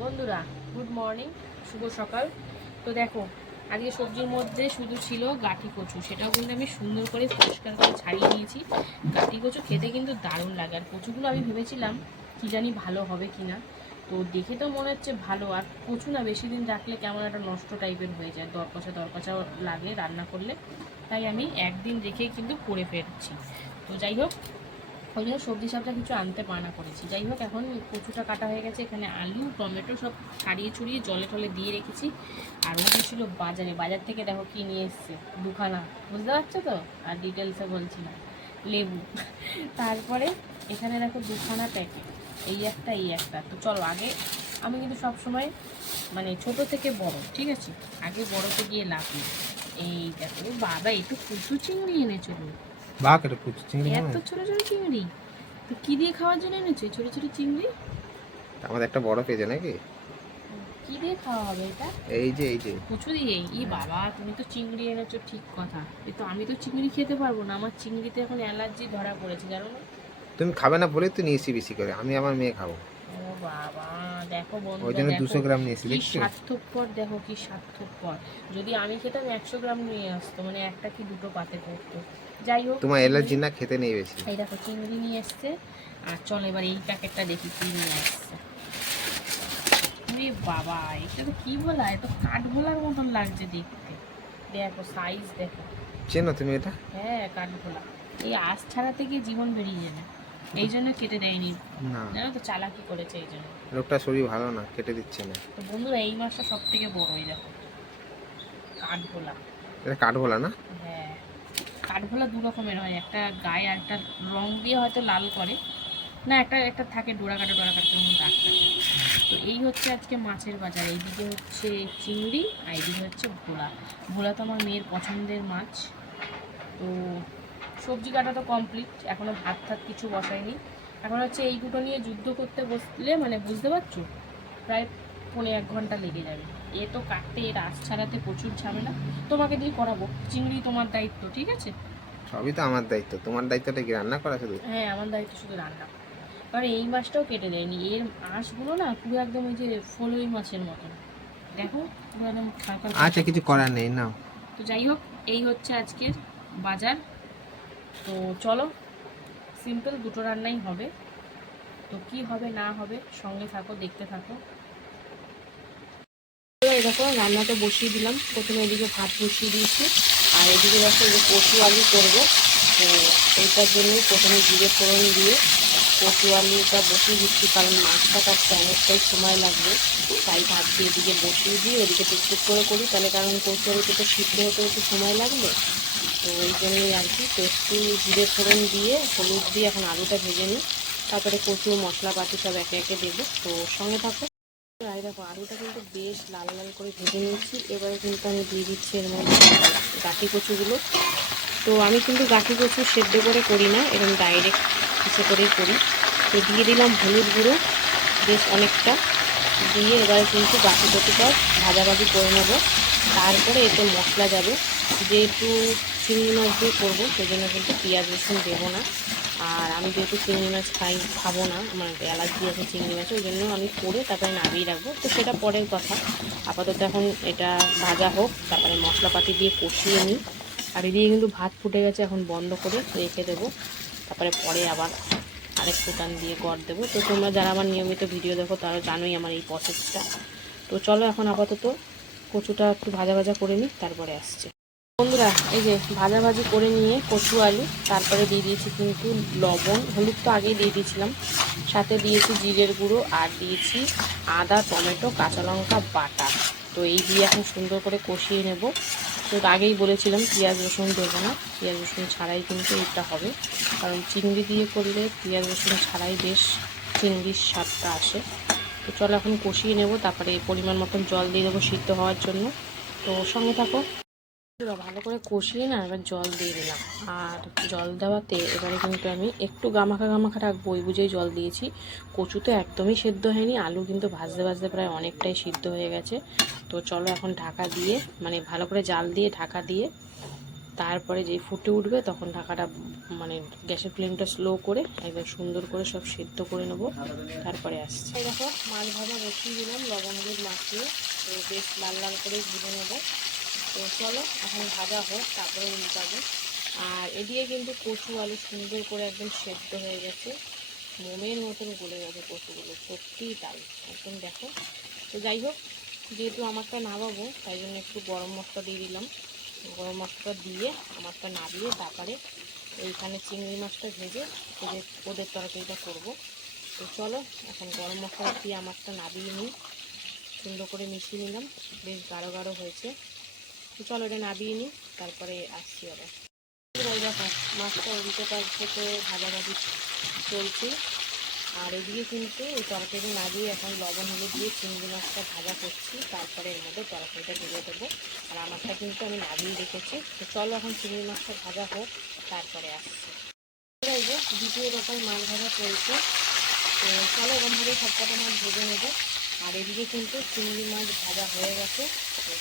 বন্ধুরা good morning শুভ সকাল। তো দেখো, আজকে সবজির মধ্যে শুধু ছিল গাঠি কচু। সেটাও কিন্তু আমি সুন্দর করে পরিষ্কার করে ছাড়িয়ে নিয়েছি। গাঠি কচু খেতে কিন্তু দারুণ লাগে। আর কচুগুলো আমি ভেবেছিলাম, কি জানি ভালো হবে কি না। তো দেখে তো মনে হচ্ছে ভালো। আর কচু না বেশি দিন রাখলে কেমন একটা নষ্ট টাইপের হয়ে যায়। দরকচা দরকচা লাগে রান্না করলে। তাই আমি একদিন রেখে কিন্তু করে ফেলছি। তো যাই হোক ওই জন্য সবজি সবটা কিছু আনতে পানা করেছি। যাই হোক, এখন কচুটা কাটা হয়ে গেছে। এখানে আলু, টমেটো সব ছাড়িয়ে ছড়িয়ে জলে টলে দিয়ে রেখেছি। আর ওটা ছিল বাজারে, বাজার থেকে দেখো কি নিয়ে এসছে, দুখানা, বুঝতে পারছ তো? আর ডিটেলসে বলছি না লেবু। তারপরে এখানে দেখো দুখানা প্যাকেট এই একটা এই একটা। তো চলো, আগে আমি কিন্তু সব সময় মানে ছোট থেকে বড়, ঠিক আছে? আগে বড়তে গিয়ে লাভ নেই এই দেখো বাবা, একটু কুচু চিংড়ি এনেছো তুমি বাঘ এটা কুচু চিংড়ি এত ছোট ছোট চিংড়ি। তো কি দিয়ে খাওয়ার জন্য এনেছো? ছোট ছোট চিংড়ি? আমাদের একটা বড় পেজে নাকি? কি দিয়ে খাওয়া হবে এটা? এই যে এই যে। কচু দিয়ে? ই বাবা তুমি তো চিংড়ি এনেছো ঠিক কথা। এ তো আমি তো চিংড়ি খেতে পারব না। আমার চিংড়িতে এখন অ্যালার্জি ধরা পড়েছে জানো না? তুমি খাবে না বলে তো নিয়েছি বেশি করে। আমি আমার মেয়ে খাব। ও বাবা দেখো বন্ধু ওই জন্য দুশো গ্রাম নিয়েছি কি দেখছ? স্বার্থপর দেখো কি স্বার্থপর। যদি আমি খেতাম একশো গ্রাম নিয়ে আসতো মানে একটা কি দুটো পাতে পড়তো যাই হোক তোমার অ্যালার্জি না খেতে নেই বেশি। এই দেখো চিংড়ি নিয়ে এসছে। আর চল এবার এই প্যাকেটটা দেখি কি নিয়ে আসছে। বাবা এটা তো কি বলা? এ তো কাঠ ভোলার মতন লাগছে দেখতে। দেখো সাইজ দেখো। চেনো তুমি এটা? হ্যাঁ কাঠ ভোলা এই আঁশ ছাড়াতে গিয়ে জীবন বেরিয়ে যাবে এই জন্য কেটে দেয়নি। জানো তো চালাকি করেছে এই জন্য। লোকটা শরীর ভালো না কেটে দিচ্ছে না। তো বন্ধুরা এই মাছটা সব থেকে বড় এই দেখো। কাঠ ভোলা এটা কাঠগোলা না? হ্যাঁ। কাঠগোলা দু রকমের হয়, একটা গায়ে একটা রং দিয়ে হয়তো লাল করে। না, একটা একটা থাকে ডোরা কাটা ডোরা কাটা মতো দাগ থাকে। তো এই হচ্ছে আজকে মাছের বাজার, এইদিকে হচ্ছে চিংড়ি আর এইদিকে হচ্ছে ভোলা। ভোলা তো আমার মেয়ের পছন্দের মাছ। তো সবজি কাটা তো কমপ্লিট এখনও ভাত থাত কিছু বসায়নি। এখন হচ্ছে এই দুটো নিয়ে যুদ্ধ করতে বসলে মানে বুঝতে পারছ? প্রায় পৌনে এক ঘণ্টা লেগে যাবে। এ তো কাটতে এর আশ ছাড়াতে প্রচুর ঝামেলা। তোমাকে দিয়ে করাবো। চিংড়ি তোমার দায়িত্ব ঠিক আছে? সবই তো আমার দায়িত্ব। তোমার দায়িত্বটা কি রান্না করা শুধু? হ্যাঁ আমার দায়িত্ব শুধু রান্না। করা। কারণ এই মাছটাও কেটে দেয়নি। এর আঁশগুলো না পুরো একদম ওই যে ফলই মাছের মতন। দেখো পুরো একদম আচ্ছা কিছু করার নেই নাও। তো যাই হোক এই হচ্ছে আজকের বাজার। তো চলো সিম্পল দুটো রান্নাই হবে। তো কি হবে না হবে সঙ্গে থাকো দেখতে থাকো। দেখো রান্নাটা বসিয়ে দিলাম। প্রথমে এদিকে ভাত বসিয়ে দিয়েছি। আর এদিকে দেখো যে কচু আলু করব। তো এইটার জন্য প্রথমে জিরে ফোড়ন দিয়ে কচু আলুটা বসিয়ে দিচ্ছি, কারণ মাছটা কাটতে অনেকটাই সময় লাগবে। তাই দিয়ে এদিকে বসিয়ে দিয়ে ওদিকে টুকটুক করে করি। তাহলে কারণ কচু আলুটা তো সিদ্ধ হতে একটু সময় লাগবে। তো ওই জন্যই আর কি তো একটু জিরে ফোড়ন দিয়ে হলুদ দিয়ে এখন আলুটা ভেজে নিই। তারপরে কচু মশলাপাতি সব একে একে দেবো। তো সঙ্গে থাকো। আর দেখো আলুটা কিন্তু বেশ লাল লাল করে ভেজে নিয়েছি। এবারে কিন্তু আমি দিয়ে দিচ্ছি এর মধ্যে গাঠি কচুগুলো। তো আমি কিন্তু গাঠি কচু সেদ্ধ করে করি না এরকম ডাইরেক্ট কিছু করেই করি। তো দিয়ে দিলাম হলুদ গুঁড়ো, বেশ অনেকটা। দিয়ে এবারে কিন্তু গাঠি কচুটা ভাজাভাজি করে নেব। তারপরে এতে মশলা যাবে। যেহেতু চিংড়ি মাছ দিয়ে করব সেই জন্য কিন্তু পেঁয়াজ রসুন দেবো না। আর আমি যেহেতু চিংড়ি মাছ খাই, খাব না, আমার অ্যালার্জি আছে চিংড়ি মাছে ওই জন্য আমি করে তারপরে নামিয়ে রাখব। তো সেটা পরের কথা। আপাতত এখন এটা ভাজা হোক, তারপরে মশলাপাতি দিয়ে কষিয়ে নিই। আর এদিকে কিন্তু ভাত ফুটে গেছে, এখন বন্ধ করে রেখে দেবো। তারপরে পরে আবার আরেক ফুটান দিয়ে গড় দেবো। তো তোমরা যারা আমার নিয়মিত ভিডিও দেখো, তারা জানোই আমার এই প্রসেসটা তো চলো এখন আপাতত কচুটা একটু ভাজা ভাজা করে নিই, তারপরে আসছে। বন্ধুরা, এই যে ভাজাভাজি করে নিয়ে কচু আলু, তারপরে দিয়ে দিয়েছি কিন্তু লবণ, হলুদ তো আগেই দিয়ে দিয়েছিলাম। সাথে দিয়েছি জিরের গুঁড়ো আর দিয়েছি আদা, টমেটো, কাঁচা লঙ্কা, বাটা। তো এই দিয়ে এখন সুন্দর করে কষিয়ে নেব। তো আগেই বলেছিলাম পেঁয়াজ, রসুন দেবো না, পেঁয়াজ, রসুন ছাড়াই কিন্তু এটা হবে। কারণ চিংড়ি দিয়ে করলে পেঁয়াজ, রসুন ছাড়াই বেশ চিংড়ির স্বাদটা আসে। তো চলো এখন কষিয়ে নেব, তারপরে পরিমাণ মতন জল দিয়ে দেবো সিদ্ধ হওয়ার জন্য। তো সঙ্গে থাকো। ভালো করে কষিয়ে না এবার জল দিয়ে দিলাম। আর জল দেওয়াতে এবারে কিন্তু আমি একটু গামাখা গামাখা রাখব, ওই বুঝেই জল দিয়েছি। কচু তো একদমই সেদ্ধ হয়নি, আলু কিন্তু ভাজতে ভাজতে প্রায় অনেকটাই সিদ্ধ হয়ে গেছে। তো চলো এখন ঢাকা দিয়ে মানে ভালো করে জাল দিয়ে ঢাকা দিয়ে তারপরে যেই ফুটে উঠবে তখন ঢাকাটা মানে গ্যাসের ফ্লেমটা স্লো করে একদম সুন্দর করে সব সেদ্ধ করে নেব। তারপরে আসছে। দেখো, মাছ ভাজা বসিয়ে দিলাম, লবণ হলুদ মাখিয়ে বেশ লাল লাল করে ভেজে নেব। তো চলো, এখন ভাজা হোক, তারপরে উল্টাবো আর এদিকে কিন্তু কচু আলু সুন্দর করে একদম সেদ্ধ হয়ে গেছে। মোমের মতন গলে গেছে কচুগুলো, সত্যিই তাই। একদম দেখো। তো যাই হোক, যেহেতু আমারটা নামাবো, তাই জন্য একটু গরম মশলা দিয়ে দিলাম। গরম মশলা দিয়ে আমারটা নাবিয়ে তারপরে এইখানে চিংড়ি মাছটা ভেজে ওদের ওদের তরকারিটা করব। তো চলো, এখন গরম মশলা দিয়ে আমারটা নাবিয়ে নিই। সুন্দর করে মিশিয়ে নিলাম। বেশ গাঢ় গাঢ় হয়েছে। চলো এটা নাবিয়ে নিই, তারপরে আসছি আবার। দেখো, মাছটা উল্টো পাশ থেকে ভাজাভাজি চলছে। আর এদিকে কিন্তু এই তরকারি না দিয়ে এখন লবণ, হলুদ দিয়ে চিংড়ি মাছটা ভাজা করছি, তারপরে এর মধ্যে তরকারিটা ঢেলে দেবো। আর আমারটা কিন্তু আমি নাবিয়ে রেখেছি। তো চলো এখন চিংড়ি মাছটা ভাজা হোক, তারপরে আসছি। দ্বিতীয় রকম মাছ ভাজা চলছে। তো চলো এরকমভাবে সবকটা মাছ ভেজে নেব। আর এদিকে কিন্তু চিংড়ি মাছ ভাজা হয়ে গেছে।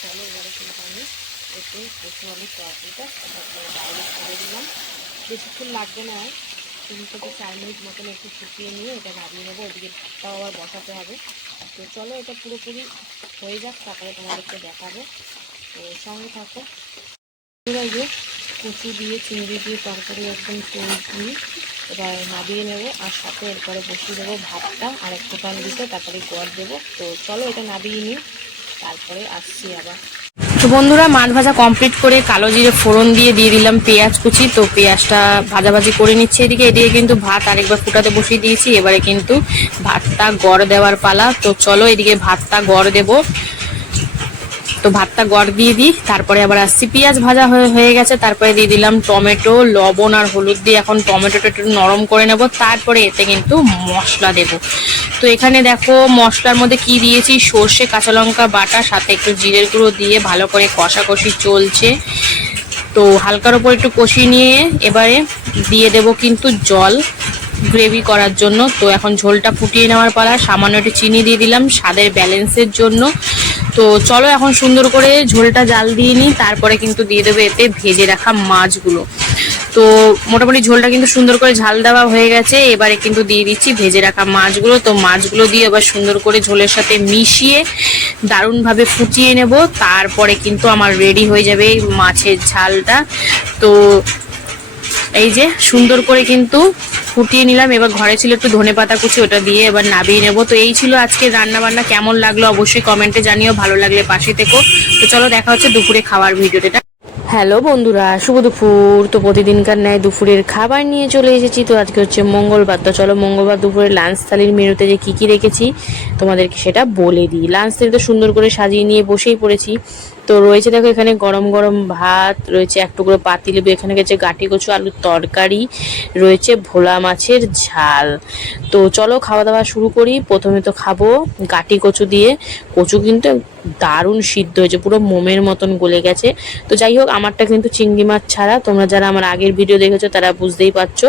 চলো এবারে কিন্তু আমি একটু কচু আলুর তরকারিটা বাইরে ছেড়ে দিলাম। বেশিক্ষণ লাগবে না তিন থেকে চার মিনিট মতন একটু শুকিয়ে নিয়ে এটা নামিয়ে নেব। ওদিকে ভাতটাও আবার বসাতে হবে। তো চলো এটা পুরোপুরি হয়ে যাক, তারপরে তোমাদেরকে দেখাবো। তো সঙ্গে থাকো। এবার যে কচু দিয়ে চিংড়ি দিয়ে তরকারি একদম তৈরি। এবার নামিয়ে নেব আর সাথে এরপরে বসিয়ে দেবো ভাতটা আর এক ফোটান দিতে, তারপরে গড় দেবো। তো চলো এটা নামিয়ে নিই, তারপরে আসছি আবার। তো বন্ধুরা, মাছ ভাজা কমপ্লিট করে কালো জিরে ফোড়ন দিয়ে দিয়ে দিলাম পেঁয়াজ কুচি। তো পেঁয়াজটা ভাজাভাজি করে নিচ্ছে এদিকে। এদিকে কিন্তু ভাত আরেকবার ফুটাতে বসিয়ে দিয়েছি। এবারে কিন্তু ভাতটা গড় দেওয়ার পালা। তো চলো এদিকে ভাতটা গড় দেবো। তো ভাতটা গড় দিয়ে দিই, তারপরে আবার আসছি পেঁয়াজ ভাজা হয়ে হয়ে গেছে, তারপরে দিয়ে দিলাম টমেটো, লবণ আর হলুদ দিয়ে এখন টমেটোটা একটু নরম করে নেব, তারপরে এতে কিন্তু মশলা দেব। তো এখানে দেখো মশলার মধ্যে কি দিয়েছি? সর্ষে, কাঁচা লঙ্কা বাটা, সাথে একটু জিরের গুঁড়ো দিয়ে ভালো করে কষাকষি চলছে। তো হালকার ওপর একটু কষিয়ে নিয়ে এবারে দিয়ে দেব কিন্তু জল গ্রেভি করার জন্য। তো এখন ঝোলটা ফুটিয়ে নেওয়ার পালা, সামান্য একটু চিনি দিয়ে দিলাম, স্বাদের ব্যালেন্সের জন্য। তো চলো এখন সুন্দর করে ঝোলটা জাল দিয়ে নিই, তারপরে কিন্তু দিয়ে দেবে এতে ভেজে রাখা মাছগুলো। তো মোটামুটি ঝোলটা কিন্তু সুন্দর করে ঝাল দেওয়া হয়ে গেছে, এবারে কিন্তু দিয়ে দিচ্ছি ভেজে রাখা মাছগুলো। তো মাছগুলো দিয়ে আবার সুন্দর করে ঝোলের সাথে মিশিয়ে দারুণভাবে ফুটিয়ে নেব, তারপরে কিন্তু আমার রেডি হয়ে যাবে মাছের ঝালটা। তো এই যে সুন্দর করে কিন্তু ফুটিয়ে নিলাম। এবার ঘরে ছিল একটু ধনে পাতা কুচি, ওটা দিয়ে এবার নাবিয়ে নেব। তো এই ছিল আজকে রান্না বান্না কেমন লাগল অবশ্যই কমেন্টে জানিও, ভালো লাগলে পাশে থেকো। তো চলো দেখা হচ্ছে দুপুরে খাওয়ার ভিডিওটা হ্যালো বন্ধুরা, শুভ দুপুর। তো প্রতিদিনকার ন্যায় দুপুরের খাবার নিয়ে চলে এসেছি। তো আজকে হচ্ছে মঙ্গলবার। তো চলো মঙ্গলবার দুপুরে লাঞ্চ থালির মেনুতে যে কি কি রেখেছি তোমাদেরকে সেটা বলে দিই। লাঞ্চ থালি তো সুন্দর করে সাজিয়ে নিয়ে বসেই পড়েছি। তো রয়েছে দেখো এখানে গরম গরম ভাত, রয়েছে এক টুকরো পাতিলেবু এখানে গেছে গাটি কচু, আলুর তরকারি, রয়েছে ভোলা মাছের ঝাল। তো চলো খাওয়া দাওয়া শুরু করি। প্রথমে তো খাব গাটি কচু দিয়ে। কচু কিন্তু দারুণ সিদ্ধ হয়েছে, পুরো মোমের মতন গলে গেছে। তো যাই হোক, আমারটা কিন্তু চিংড়ি মাছ ছাড়া। তোমরা যারা আমার আগের ভিডিও দেখেছ, তারা বুঝতেই পারছ।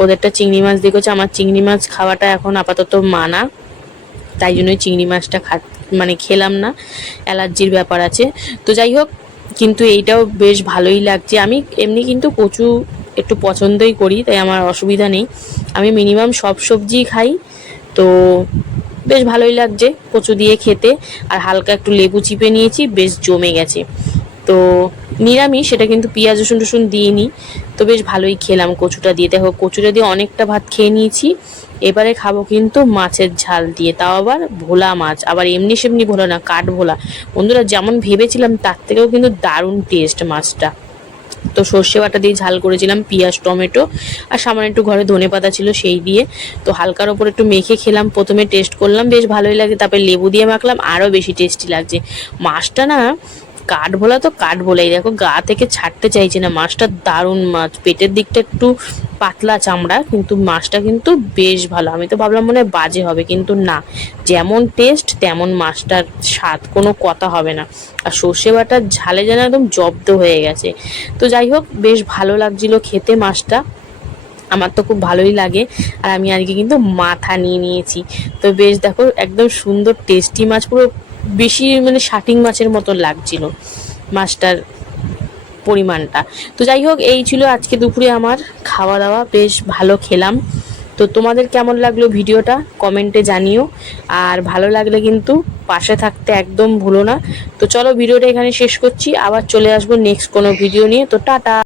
ওদেরটা চিংড়ি মাছ দেখেছ। আমার চিংড়ি মাছ খাওয়াটা এখন আপাতত মানা। তাই জন্যই চিংড়ি মাছটা খা মানে খেলাম না, অ্যালার্জির ব্যাপার আছে। তো যাই হোক, কিন্তু এইটাও বেশ ভালোই লাগছে। আমি এমনি কিন্তু কচু একটু পছন্দই করি, তাই আমার অসুবিধা নেই। আমি মিনিমাম সব সবজি খাই, তো বেশ ভালোই লাগছে কচু দিয়ে খেতে। আর হালকা একটু লেবু চিপে নিয়েছি, বেশ জমে গেছে। তো নিরামিষ, সেটা কিন্তু পেঁয়াজ, রসুন, টসুন দিইনি। তো বেশ ভালোই খেলাম কচুটা দিয়ে। দেখো, কচুটা দিয়ে অনেকটা ভাত খেয়ে নিয়েছি। এবারে খাব কিন্তু মাছের ঝাল দিয়ে। তাও আবার ভোলা মাছ। আবার এমনি সেমনি ভোলা না, কাঠ ভোলা। বন্ধুরা, যেমন ভেবেছিলাম, তার থেকেও কিন্তু দারুণ টেস্ট মাছটা। তো সর্ষে বাটা দিয়ে ঝাল করেছিলাম, পেঁয়াজ, টমেটো, আর সামান্য একটু ঘরে ধনে পাতা ছিল সেই দিয়ে। তো হালকার ওপর একটু মেখে খেলাম, প্রথমে টেস্ট করলাম, বেশ ভালোই লাগে। তারপরে লেবু দিয়ে মাখলাম, আরও বেশি টেস্টি লাগছে। মাছটা না কাঠ ভোলা তো কাঠ ভোলাই। দেখো গা থেকে ছাড়তে চাইছে না। মাছটা দারুণ মাছ। পেটের দিকটা একটু পাতলা চামড়া, কিন্তু মাছটা কিন্তু বেশ ভালো। আমি তো ভাবলাম মনে বাজে হবে, কিন্তু না। যেমন টেস্ট তেমন মাছটার স্বাদ। কোনো কথা হবে না। আর সর্ষে বাটার ঝালে যেন একদম জব্দ হয়ে গেছে। তো যাই হোক, বেশ ভালো লাগছিল খেতে মাছটা। আমার তো খুব ভালোই লাগে। আর আমি আজকে কিন্তু মাথা নিয়ে নিয়েছি। তো বেশ দেখো, একদম সুন্দর টেস্টি মাছ। পুরো বেশি মানে শাটিং মাছের মতো লাগছিল মাছটার পরিমাণটা। তো যাই হোক, এই ছিল আজকে দুপুরে আমার খাওয়া দাওয়া বেশ ভালো খেলাম। তো তোমাদের কেমন লাগল ভিডিওটা? কমেন্টে জানিও। আর ভালো লাগলে কিন্তু পাশে থাকতে একদম ভুলো না। তো চলো ভিডিওটা এখানে শেষ করছি। আবার চলে আসব নেক্সট কোনো ভিডিও নিয়ে। তো টাটা!